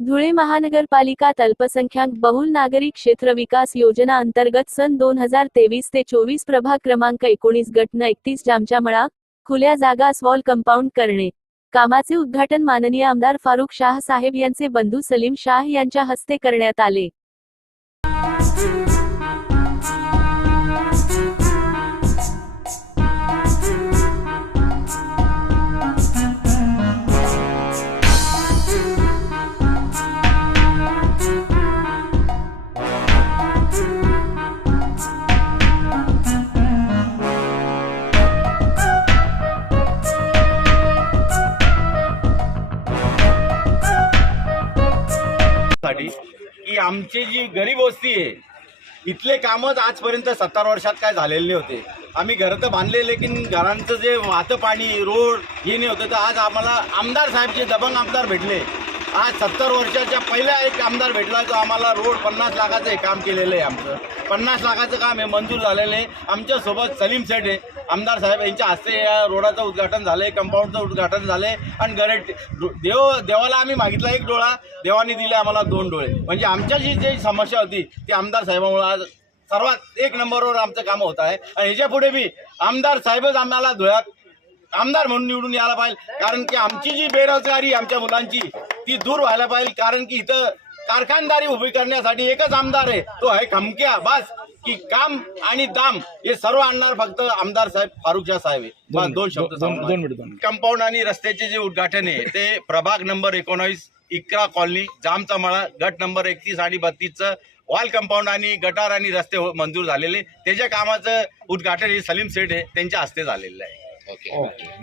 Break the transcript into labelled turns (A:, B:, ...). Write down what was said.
A: धुळे महानगरपालिकात अल्पसंख्याक बहुल नागरी क्षेत्र विकास योजना अंतर्गत सन दोन हजार तेवीस ते चोवीस प्रभाग क्रमांक एकोणीस गटन एकतीस जामच्या मळा खुल्या जागा स्वॉल कंपाऊंड करणे. कामाचे उद्घाटन माननीय आमदार फारुख शाह साहेब यांचे बंधू सलीम शाह यांच्या हस्ते करण्यात आले.
B: आमची जी गरीब वस्ती आहे इथले कामच आजपर्यंत सत्तर वर्षात काय झालेले नाही होते आम्ही घरं तर बांधले लेकिन घरांचं जे वाहतं पाणी रोड हे नाही होतं. तर आज आम्हाला आमदार साहेबचे दबंग आमदार भेटले. आज सत्तर वर्षाच्या पहिला एक आमदार भेटला जो आम्हाला रोड पन्नास लाखाचं हे काम केलेलं आहे आमचं. पन्नास लाखाचं काम हे मंजूर झालेलं आहे. आमच्यासोबत सलीम सेठ आहे. आमदार साहेब यांच्या हस्ते या रोडाचं उद्घाटन झालं आहे कंपाऊंडचं उद्घाटन झालं आहे आणि गरट देव देवाला आम्ही मागितला एक डोळा. देवाने दिले आम्हाला दोन डोळे. म्हणजे आमच्या जी जी समस्या होती ती आमदार साहेबामुळे आज सर्वात एक नंबरवर आमचं काम होत आहे. आणि ह्याच्या पुढे बी आमदार साहेबच आम्हाला धुळ्यात आमदार म्हणून निवडून यायला पाहिजे. कारण की आमची जी बेरोजगारी आमच्या मुलांची ती दूर व्हायला पाहिजे कारण की इथं कारखानदारी उभी करण्यासाठी एकच आमदार आहे. तो आहे खमक्या. बस. की काम आणि दाम हे सर्व आणणार फक्त आमदार साहेब फारुख शाह साहेब आहे. दोन शब्द. कंपाऊंड आणि रस्त्याचे जे उद्घाटन आहे ते प्रभाग नंबर एकोणावीस इकरा कॉलनी जामचा मळा गट नंबर एकतीस आणि बत्तीसचं वॉल कंपाऊंड आणि गटार आणि रस्ते हो- मंजूर झालेले. त्याच्या कामाचं उद्घाटन हे सलीम सेठ आहे त्यांच्या हस्ते झालेलं आहे.
C: ओके